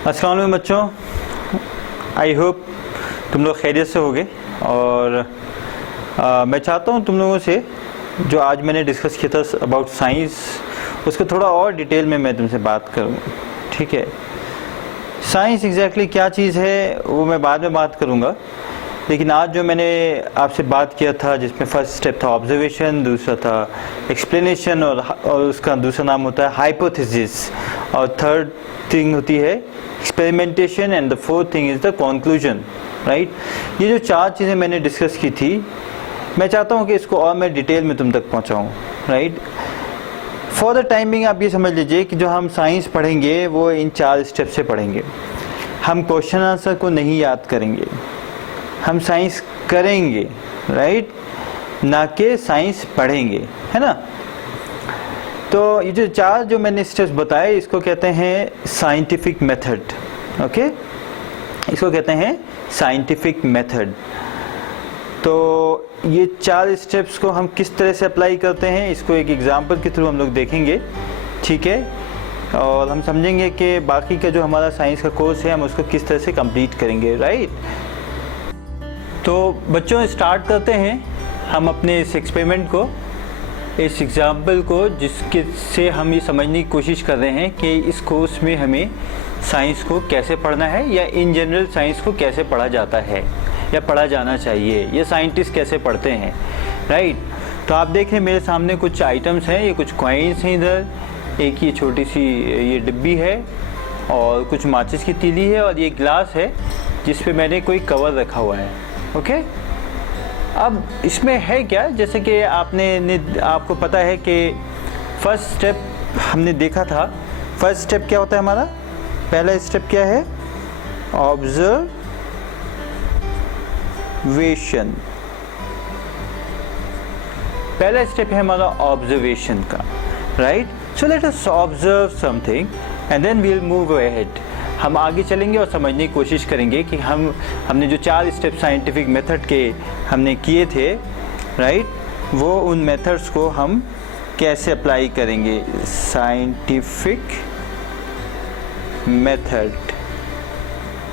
अस्सलाम वालेकुम बच्चों, आई होप तुम लोग खैरियत से होगे। और मैं चाहता हूँ तुम लोगों से जो आज मैंने डिस्कस किया था अबाउट साइंस, उसको थोड़ा और डिटेल में मैं तुमसे बात करूँ। ठीक है, साइंस एग्जैक्टली क्या चीज़ है वो मैं बाद में बात करूँगा, लेकिन आज जो मैंने आपसे बात किया था जिसमें फर्स्ट स्टेप था ऑब्जर्वेशन, दूसरा था एक्सप्लेनेशन और उसका दूसरा नाम होता है हाइपोथेसिस, और थर्ड थिंग होती है experimentation and the fourth thing is the conclusion. Right, ये जो चार चीज़ें मैंने डिस्कस की थी, मैं चाहता हूँ कि इसको और मैं डिटेल में तुम तक पहुँचाऊँ। राइट, फॉर द टाइमिंग आप ये समझ लीजिए कि जो हम साइंस पढ़ेंगे वो इन चार स्टेप से पढ़ेंगे। हम क्वेश्चन आंसर को नहीं याद करेंगे, हम साइंस करेंगे। राइट, ना कि साइंस पढ़ेंगे, है ना। तो ये जो चार जो मैंने स्टेप्स बताए इसको कहते हैं साइंटिफिक मेथड। ओके, इसको कहते हैं साइंटिफिक मेथड। तो ये चार स्टेप्स को हम किस तरह से अप्लाई करते हैं इसको एक एग्जांपल के थ्रू हम लोग देखेंगे। ठीक है, और हम समझेंगे कि बाकी का जो हमारा साइंस का कोर्स है हम उसको किस तरह से कंप्लीट करेंगे। राइट, तो बच्चों स्टार्ट करते हैं हम अपने इस एक्सपेरिमेंट को, इस एग्जाम्पल को, जिसके से हम ये समझने की कोशिश कर रहे हैं कि इस कोर्स में हमें साइंस को कैसे पढ़ना है, या इन जनरल साइंस को कैसे पढ़ा जाता है या पढ़ा जाना चाहिए, ये साइंटिस्ट कैसे पढ़ते हैं। राइट, तो आप देखें मेरे सामने कुछ आइटम्स हैं, ये कुछ कॉइन्स हैं, इधर एक ये छोटी सी ये डिब्बी है और कुछ माचिस की तीली है और ये ग्लास है जिस पे मैंने कोई कवर रखा हुआ है। ओके, अब इसमें है क्या, जैसे कि आपको पता है कि फर्स्ट स्टेप हमने देखा था। फर्स्ट स्टेप क्या होता है हमारा, पहला स्टेप क्या है, ऑब्जर्वेशन। पहला स्टेप है हमारा ऑब्जर्वेशन का। Right, so let us observe something and then we will move ahead. हम आगे चलेंगे और समझने की कोशिश करेंगे कि हमने जो चार स्टेप साइंटिफिक मेथड के हमने किए थे, राइट, वो उन मेथड्स को हम कैसे अप्लाई करेंगे। Scientific method.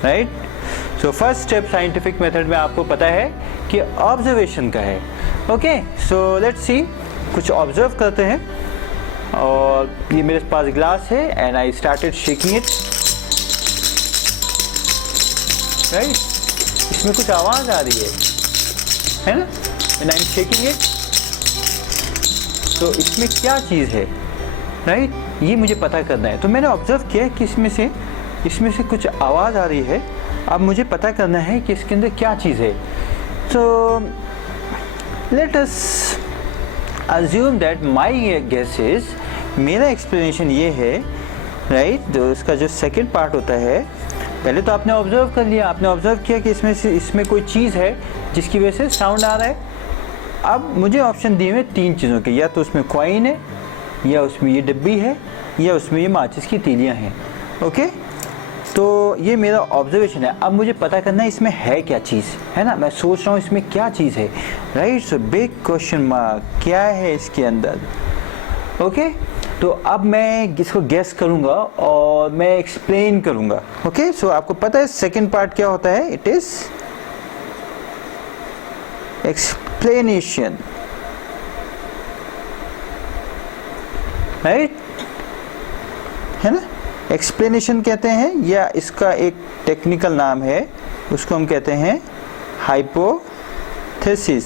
Right, so first step scientific method में आपको पता है कि ऑब्जर्वेशन का है। ओके, सो लेट्स सी, कुछ ऑब्जर्व करते हैं। और ये मेरे पास ग्लास है and I started shaking it. Right, इसमें कुछ आवाज़ आ रही है ना, when I am shaking it. तो इसमें क्या चीज़ है, राइट, ये मुझे पता करना है। तो मैंने ऑब्जर्व किया कि इसमें से कुछ आवाज़ आ रही है। अब मुझे पता करना है कि इसके अंदर क्या चीज़ है। तो let us assume that my guess is, मेरा एक्सप्लेनेशन ये है। राइट, तो इसका जो सेकेंड पार्ट होता है, पहले तो आपने ऑब्जर्व कर लिया, आपने ऑब्जर्व किया कि इसमें कोई चीज़ है जिसकी वजह से साउंड आ रहा है। अब मुझे ऑप्शन दिए हुए तीन चीज़ों के, या तो उसमें कॉइन है, या उसमें ये डिब्बी है, या उसमें ये माचिस की तीलियां हैं। ओके, तो ये मेरा ऑब्जर्वेशन है। अब मुझे पता करना है इसमें है क्या चीज़, है ना। मैं सोच रहा हूँ इसमें क्या चीज़ है। Right, so big question mark, क्या है इसके अंदर। ओके, तो अब मैं इसको गेस करूंगा और मैं एक्सप्लेन करूंगा। ओके, सो आपको पता है सेकंड पार्ट क्या होता है, इट इज एक्सप्लेनेशन। राइट, है ना, एक्सप्लेनेशन कहते हैं, या इसका एक टेक्निकल नाम है, उसको हम कहते हैं हाइपोथेसिस।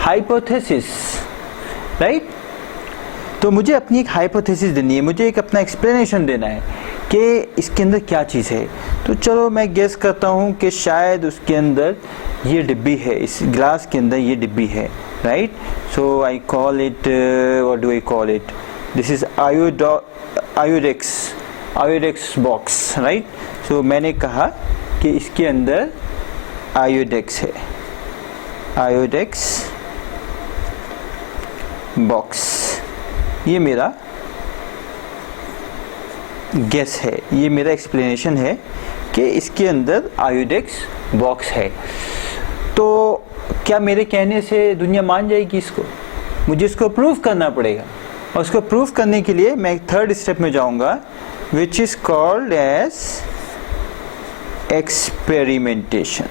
Hypothesis, right. तो मुझे अपनी एक हाइपोथेसिस देनी है, मुझे एक अपना एक्सप्लेनेशन देना है कि इसके अंदर क्या चीज़ है। तो चलो मैं गेस करता हूँ कि शायद उसके अंदर ये डिब्बी है, इस ग्लास के अंदर ये डिब्बी है। Right, so I call it, what do I call it, this is Iodex box. Right, so मैंने कहा कि इसके अंदर आयोडेक्स है, आयोडेक्स बॉक्स। ये मेरा गेस है, ये मेरा एक्सप्लेनेशन है कि इसके अंदर आयोडेक्स बॉक्स है। तो क्या मेरे कहने से दुनिया मान जाएगी इसको? मुझे इसको प्रूव करना पड़ेगा, और उसको प्रूव करने के लिए मैं थर्ड स्टेप में जाऊंगा which is called as experimentation,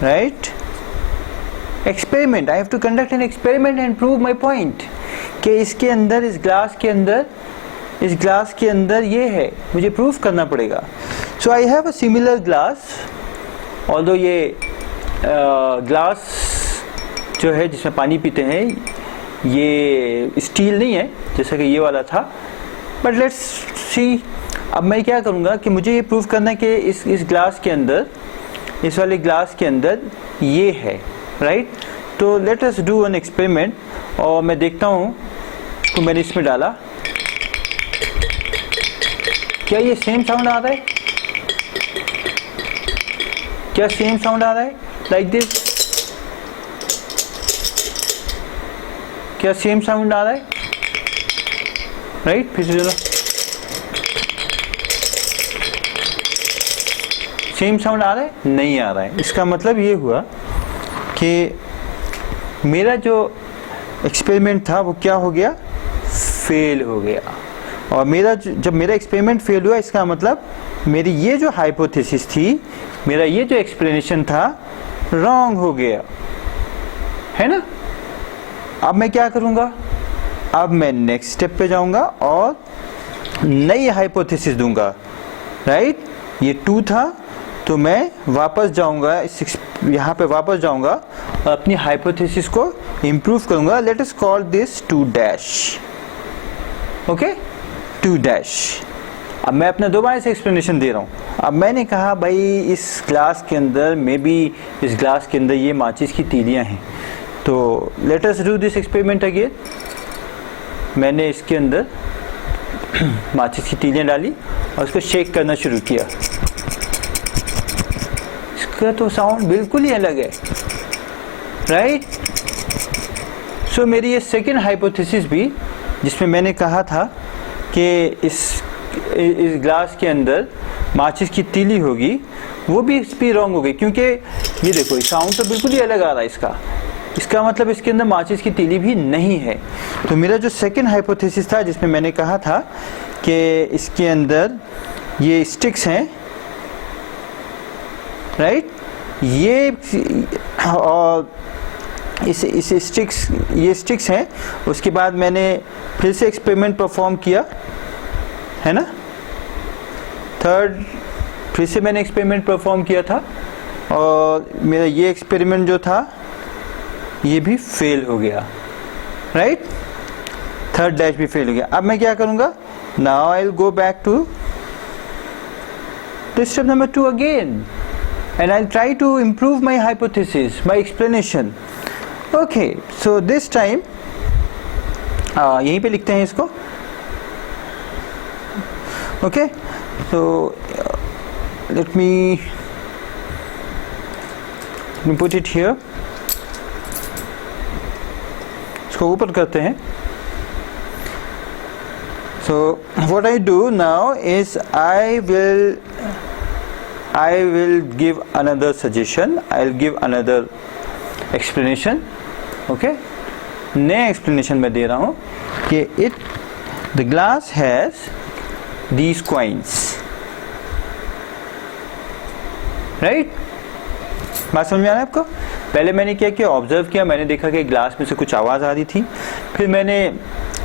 right? Experiment, I have to conduct an experiment and prove my point कि इसके अंदर, इस ग्लास के अंदर ये है, मुझे प्रूव करना पड़ेगा. So I have a similar glass, although ये ग्लास जो है जिसमें पानी पीते हैं ये स्टील नहीं है जैसा कि ये वाला था. बट लेट्स सी, अब मैं क्या करूँगा कि मुझे ये प्रूव करना है कि इस ग्लास के अंदर, इस वाले ग्लास के अंदर ये है, राइट? तो let us do an experiment. और मैं देखता हूँ तो मैंने इसमें डाला, क्या ये सेम साउंड आ रहा है? क्या सेम साउंड आ रहा है लाइक दिस? क्या सेम साउंड आ रहा है? राइट? फिर से चलो, सेम साउंड आ रहा है? नहीं आ रहा है. इसका मतलब ये हुआ कि मेरा जो एक्सपेरिमेंट था वो क्या हो गया? फेल हो गया. और जब मेरा एक्सपेरिमेंट फेल हुआ, इसका मतलब मेरी ये जो हाइपोथेसिस थी, मेरा ये जो एक्सप्लेनेशन था, रॉन्ग हो गया, है ना? अब मैं क्या करूँगा? अब मैं नेक्स्ट स्टेप पे जाऊँगा और नई हाइपोथेसिस दूंगा, राइट? ये 2 था तो मैं वापस जाऊँगा, यहाँ पे वापस जाऊँगा और अपनी हाइपोथेसिस को इम्प्रूव करूँगा. Let us call this 2 dash. Okay, 2 dash. अब मैं अपना दोबारा से एक्सप्लेनेशन दे रहा हूँ. अब मैंने कहा भाई इस ग्लास के अंदर, मे बी इस ग्लास के अंदर ये माचिस की तीलियाँ हैं. तो let us do this experiment again. मैंने इसके अंदर माचिस की तीलियाँ डाली और उसको शेक करना शुरू किया. इसका तो साउंड बिल्कुल ही अलग है, राइट? सो मेरी ये सेकेंड हाइपोथेसिस भी, जिसमें मैंने कहा था कि इस ग्लास के अंदर माचिस की तीली होगी, वो भी रॉन्ग हो गई. क्योंकि ये देखो, साउंड तो बिल्कुल ही अलग आ रहा है इसका मतलब इसके अंदर माचिस की तीली भी नहीं है. तो मेरा जो सेकेंड हाइपोथेसिस था, जिसमें मैंने कहा था कि इसके अंदर ये स्टिक्स हैं, राइट? ये और इस स्टिक्स हैं. उसके बाद मैंने फिर से एक्सपेरिमेंट परफॉर्म किया, है ना? थर्ड, फिर से मैंने एक्सपेरिमेंट परफॉर्म किया था और मेरा ये एक्सपेरिमेंट जो था ये भी फेल हो गया, राइट? थर्ड डैश भी फेल हो गया. अब मैं क्या करूँगा? Now I will go back to step number 2 again and I'll try to improve my hypothesis, my explanation. Okay, so this time यहीं पे लिखते हैं इसको. Okay, so let me put it here. इसको ऊपर करते हैं. So what I do now is I will give another suggestion. I'll give another explanation. Okay, नया explanation मैं दे रहा हूँ कि the glass has these coins, right? बात समझ में आ रहा है आपको? पहले मैंने क्या किया? ऑब्जर्व किया. मैंने देखा कि ग्लास में से कुछ आवाज़ आ रही थी. फिर मैंने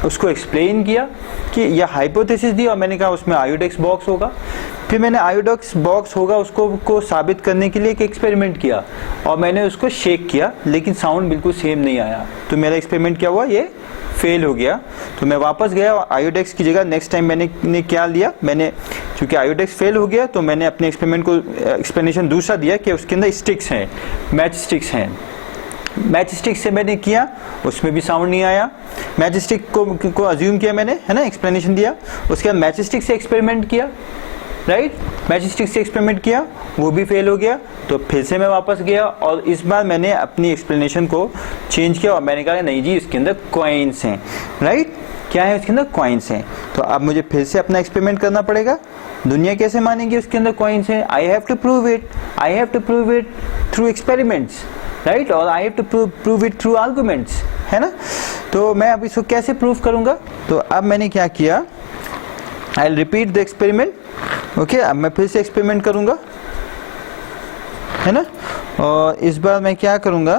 उसको एक्सप्लेन किया कि यह हाइपोथेसिस दी और मैंने कहा उसमें आयोडेक्स बॉक्स होगा. फिर मैंने आयोडेक्स बॉक्स होगा उसको साबित करने के लिए एक एक्सपेरिमेंट किया और मैंने उसको शेक किया, लेकिन साउंड बिल्कुल सेम नहीं आया. तो मेरा एक्सपेरिमेंट क्या हुआ? ये फेल हो गया. तो मैं वापस गया और आयोडेक्स की जगह नेक्स्ट टाइम मैंने क्या लिया? मैंने, क्योंकि आयोडेक्स फेल हो गया, तो मैंने अपने एक्सपेरिमेंट को एक्सप्लेनेशन दूसरा दिया कि उसके अंदर स्टिक्स हैं, मैच स्टिक्स हैं. मैच स्टिक से मैंने किया, उसमें भी साउंड नहीं आया. मैच स्टिक को अज्यूम किया मैंने, है ना? एक्सप्लेनेशन दिया. उसके बाद मैच स्टिक से एक्सपेरिमेंट किया, राइट? मैच स्टिक से एक्सपेरिमेंट किया, वो भी फेल हो गया. तो फिर से मैं वापस गया और इस बार मैंने अपनी एक्सप्लेनेशन को चेंज किया और मैंने कहा नहीं जी, इसके अंदर कॉइन्स हैं, राइट? क्या है इसके अंदर? कॉइन्स हैं. तो अब मुझे फिर से अपना एक्सपेरिमेंट करना पड़ेगा. दुनिया कैसे मानेगी उसके अंदर कॉइन्स हैं? I have to prove it through experiments, right? और I have to prove it through arguments, है ना? तो मैं अब इसको कैसे प्रूफ करूंगा? तो अब मैंने क्या किया, I will repeat the experiment. Okay, अब मैं फिर से एक्सपेरिमेंट करूंगा, है ना. और इस बार मैं क्या करूंगा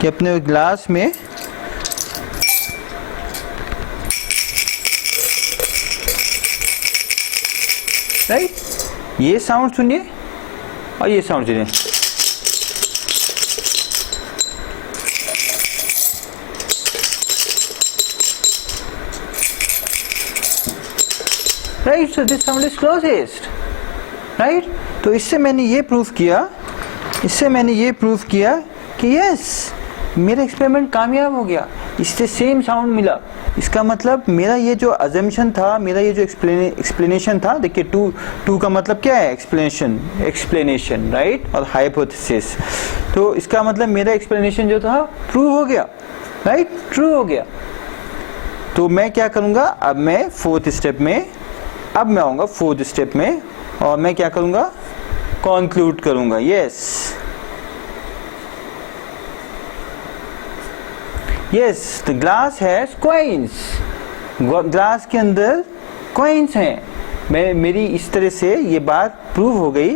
कि अपने ग्लास में राइट, ये साउंड सुनिए और ये साउंड सुनिए. Right, so this sound is closest. Right, तो इससे मैंने ये प्रूफ किया कि यस, मेरा एक्सपेरिमेंट कामयाब हो गया, इससे सेम साउंड मिला. इसका मतलब मेरा ये जो अजम्पशन था, मेरा ये जो एक्सप्लेनेशन था, देखिए टू का मतलब क्या है? एक्सप्लेनेशन राइट, और हाइपोथेसिस. तो इसका मतलब मेरा एक्सप्लेनेशन जो था प्रूव हो गया, राइट, ट्रू हो गया. तो मैं क्या करूंगा, अब मैं आऊंगा फोर्थ स्टेप में, और मैं क्या करूंगा, कंक्लूड करूंगा. Yes, the glass has coins. Glass के अंदर कॉइन्स हैं. मेरी इस तरह से ये बात प्रूव हो गई.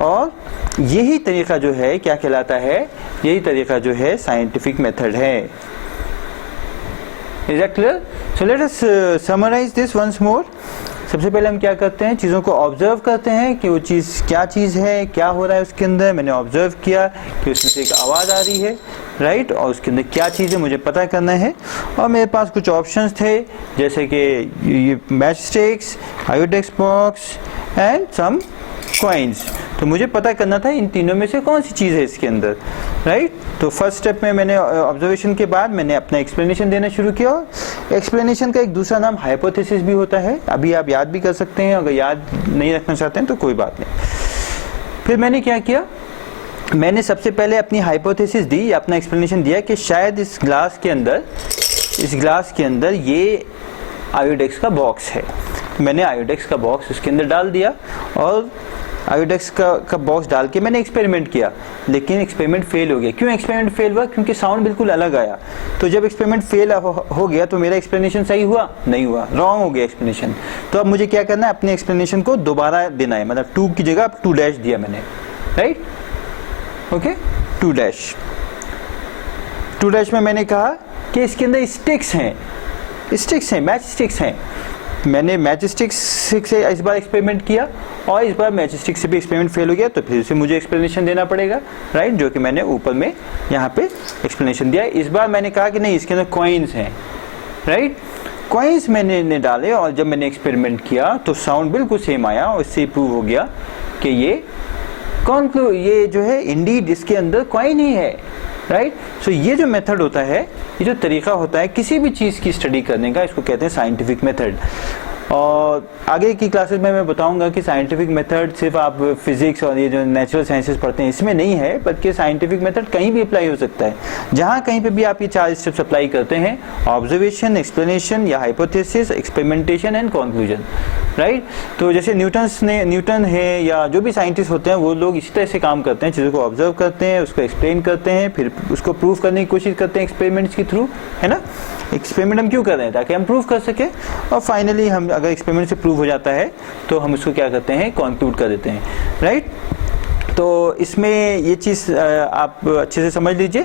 और यही तरीका जो है क्या कहलाता है? यही तरीका जो है साइंटिफिक मेथड है. Is that clear? So let us summarise this once more. सबसे पहले हम क्या करते हैं, चीज़ों को ऑब्जर्व करते हैं कि वो चीज़ क्या चीज़ है, क्या हो रहा है उसके अंदर. मैंने ऑब्जर्व किया कि उसमें से एक आवाज़ आ रही है, राइट, और उसके अंदर क्या चीज़ है मुझे पता करना है. और मेरे पास कुछ ऑप्शंस थे, जैसे कि ये match sticks, Iodex box and some coins. तो मुझे पता करना था इन तीनों में से कौन सी चीज़ है इसके अंदर, राइट. तो फर्स्ट स्टेप में मैंने ऑब्जर्वेशन के बाद मैंने अपना एक्सप्लेनेशन देना शुरू किया. एक्सप्लेनेशन का एक दूसरा नाम हाइपोथेसिस भी होता है. अभी आप याद भी कर सकते हैं, अगर याद नहीं रखना चाहते हैं तो कोई बात नहीं. फिर मैंने क्या किया, मैंने सबसे पहले अपनी हाइपोथेसिस दी, अपना एक्सप्लेनेशन दिया कि शायद इस ग्लास के अंदर ये आयोडेक्स का बॉक्स है. मैंने आयोडेक्स का बॉक्स उसके अंदर डाल दिया, और आयोडेक्स का बॉक्स डाल के मैंने एक्सपेरिमेंट किया. लेकिन एक्सपेरिमेंट फेल हो गया. क्यों एक्सपेरिमेंट फेल हुआ? क्योंकि साउंड बिल्कुल अलग आया. तो जब एक्सपेरिमेंट फेल हो गया तो मेरा एक्सप्लेनेशन सही हुआ? नहीं हुआ, रॉन्ग हो गया एक्सप्लेनेशन. तो अब मुझे क्या करना है, अपने एक्सप्लेनेशन को दोबारा देना है. मतलब 2 की जगह 2 डैश दिया मैंने, राइट. ओके, 2 डैश में मैंने कहा कि इसके अंदर स्टिक्स हैं, मैच स्टिक्स हैं. मैंने मैच स्टिक्स से इस बार एक्सपेरिमेंट किया, और इस बार मैच स्टिक से भी एक्सपेरिमेंट फेल हो गया. तो फिर से मुझे एक्सप्लेनेशन देना पड़ेगा, राइट, जो कि मैंने ऊपर में यहाँ पे एक्सप्लेनेशन दिया. इस बार मैंने कहा कि नहीं, इसके अंदर कॉइन्स हैं, राइट. कॉइन्स मैंने डाले, और जब मैंने एक्सपेरिमेंट किया तो साउंड बिल्कुल सेम आया, और इससे प्रूव हो गया कि ये जो है इंडीड इसके अंदर कॉइन ही है, राइट. सो ये जो मेथड होता है, ये जो तरीका होता है किसी भी चीज़ की स्टडी करने का, इसको कहते हैं साइंटिफिक मेथड. और आगे की क्लासेस में मैं बताऊंगा कि साइंटिफिक मेथड सिर्फ आप फिजिक्स और ये जो नेचुरल साइंसेस पढ़ते हैं इसमें नहीं है, बल्कि साइंटिफिक मेथड कहीं भी अप्लाई हो सकता है. जहाँ कहीं पे भी आप ये 4 स्टेप्स अप्लाई करते हैं, ऑब्जर्वेशन, एक्सप्लेनेशन या hypothesis, experimentation and conclusion, right. तो जैसे न्यूटन है या जो भी साइंटिस्ट होते हैं, वो लोग इसी तरह से काम करते हैं. चीज़ों को ऑब्जर्व करते हैं, उसको एक्सप्लेन करते हैं, फिर उसको प्रूव करने की कोशिश करते हैं एक्सपेरिमेंट्स के थ्रू, है ना. एक्सपेरिमेंट हम क्यों कर रहे हैं? ताकि हम प्रूव कर सके, और फाइनली हम अगर एक्सपेरिमेंट से प्रूव हो जाता है तो हम उसको क्या करते हैं, कंक्लूड कर देते हैं, राइट. तो इसमें ये चीज़ आप अच्छे से समझ लीजिए.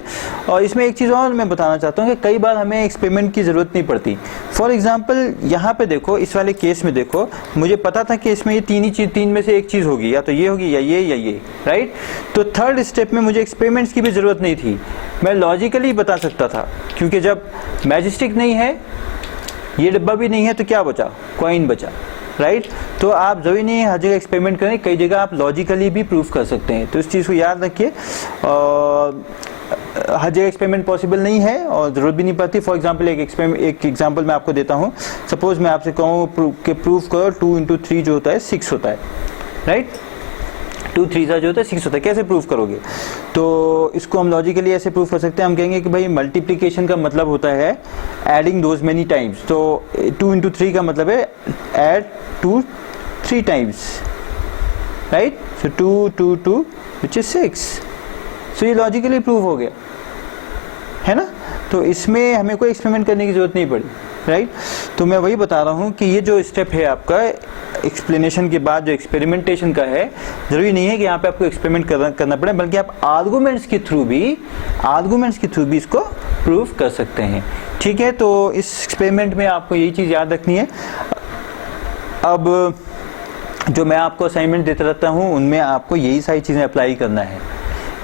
और इसमें एक चीज़ और मैं बताना चाहता हूँ कि कई बार हमें एक्सपेरिमेंट की ज़रूरत नहीं पड़ती. फॉर एग्जांपल यहाँ पे देखो, इस वाले केस में देखो, मुझे पता था कि इसमें ये तीन में से एक चीज़ होगी, या तो ये होगी या ये, राइट. तो थर्ड स्टेप में मुझे एक्सपेरिमेंट्स की भी ज़रूरत नहीं थी, मैं लॉजिकली बता सकता था. क्योंकि जब मैजिस्टिक नहीं है, ये डब्बा भी नहीं है, तो क्या बचा? कॉइन बचा, राइट. तो आप जरूरी नहीं है हर जगह एक्सपेरिमेंट करें, कई जगह आप लॉजिकली भी प्रूफ कर सकते हैं. तो इस चीज़ को याद रखिए. हर जगह एक्सपेरिमेंट पॉसिबल नहीं है और ज़रूरत भी नहीं पड़ती. फॉर एग्जांपल एक एग्जांपल मैं आपको देता हूँ. सपोज मैं आपसे कहूँ कि प्रूफ करो 2 × 3 जो होता है 6 होता है, राइट. 2 3 जो होता है 6 होता है. कैसे प्रूफ करोगे? तो इसको हम लॉजिकली ऐसे प्रूफ कर सकते हैं. हम कहेंगे कि भाई मल्टीप्लिकेशन का मतलब होता है एडिंग दोज मेनी टाइम्स. तो 2 × 3 का मतलब है add 2 3 times, right. So 2 2 2 which is 6. So ये लॉजिकली प्रूफ हो गया, है ना. तो तो इसमें हमें कोई एक्सपेरिमेंट करने की ज़रूरत नहीं पड़ी, राइट। तो मैं वही बता रहा हूँ कि ये जो स्टेप है आपका एक्सप्लेनेशन के बाद जो एक्सपेरिमेंटेशन का है, ज़रूरी नहीं है कि यहाँ पे आपको एक्सपेरिमेंट करना पड़े, बल्कि आप आर्गूमेंट्स के थ्रू भी इसको प्रूव कर सकते हैं, ठीक है। तो इस एक्सपेरिमेंट में आपको यही चीज़ याद रखनी है। अब जो मैं आपको असाइनमेंट देता रहता हूँ उनमें आपको यही सारी चीज़ें अप्लाई करना है।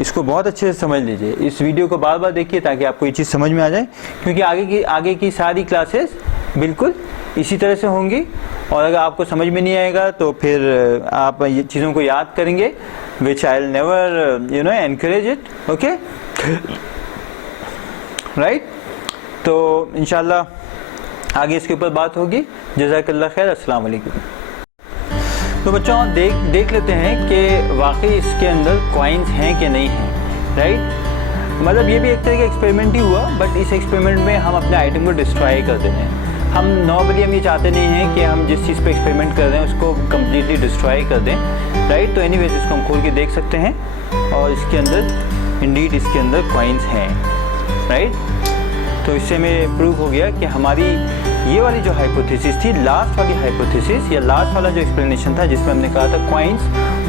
इसको बहुत अच्छे से समझ लीजिए, इस वीडियो को बार बार देखिए ताकि आपको ये चीज़ समझ में आ जाए, क्योंकि आगे की सारी क्लासेस बिल्कुल इसी तरह से होंगी। और अगर आपको समझ में नहीं आएगा तो फिर आप ये चीज़ों को याद करेंगे, which I will never encourage it, okay, right. तो इंशाल्लाह आगे इसके ऊपर बात होगी। जज़ाकल्लाह खैर, अस्सलाम वालेकुम। तो बच्चों देख लेते हैं कि वाकई इसके अंदर कॉइन्स हैं कि नहीं हैं, राइट। मतलब ये भी एक तरह का एक्सपेरिमेंट ही हुआ, बट इस एक्सपेरिमेंट में हम अपने आइटम को डिस्ट्रॉय कर देते हैं। हम नॉर्मली हम ये चाहते नहीं हैं कि हम जिस चीज़ पे एक्सपेरिमेंट कर रहे हैं उसको कम्प्लीटली डिस्ट्रॉय कर दें, राइट। तो एनीवेज इसको हम खोल के देख सकते हैं और इसके अंदर इंडीड इसके अंदर कॉइन्स हैं, राइट। तो इससे हमें प्रूव हो गया कि हमारी ये वाली जो हाइपोथेसिस थी, लास्ट वाली हाइपोथेसिस या लास्ट वाला जो एक्सप्लेनेशन था जिसमें हमने कहा था कॉइन्स,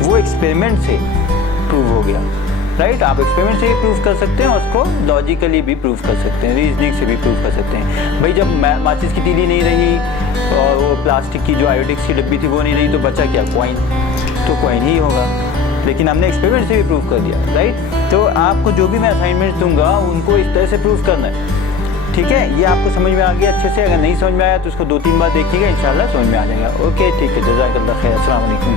वो एक्सपेरिमेंट से प्रूव हो गया, राइट। आप एक्सपेरिमेंट से भी प्रूव कर सकते हैं और उसको लॉजिकली भी प्रूव कर सकते हैं, रीजनिंग से भी प्रूव कर सकते हैं। भाई जब माचिस की तीली नहीं रही और वो प्लास्टिक की जो आयोडेक्स की डब्बी थी वो नहीं रही, तो बचा क्या? कॉइन। तो कॉइन ही होगा, लेकिन हमने एक्सपेरिमेंट से भी प्रूव कर दिया, राइट। तो आपको जो भी मैं असाइनमेंट दूंगा उनको इस तरह से प्रूव करना है, ठीक है। ये आपको समझ में आ गया अच्छे से? अगर नहीं समझ में आया तो उसको 2-3 बार देखिएगा, इंशाल्लाह समझ में आ जाएगा। ओके, ठीक है, जज़ाकल्लाह खैर, अस्सलाम वालेकुम।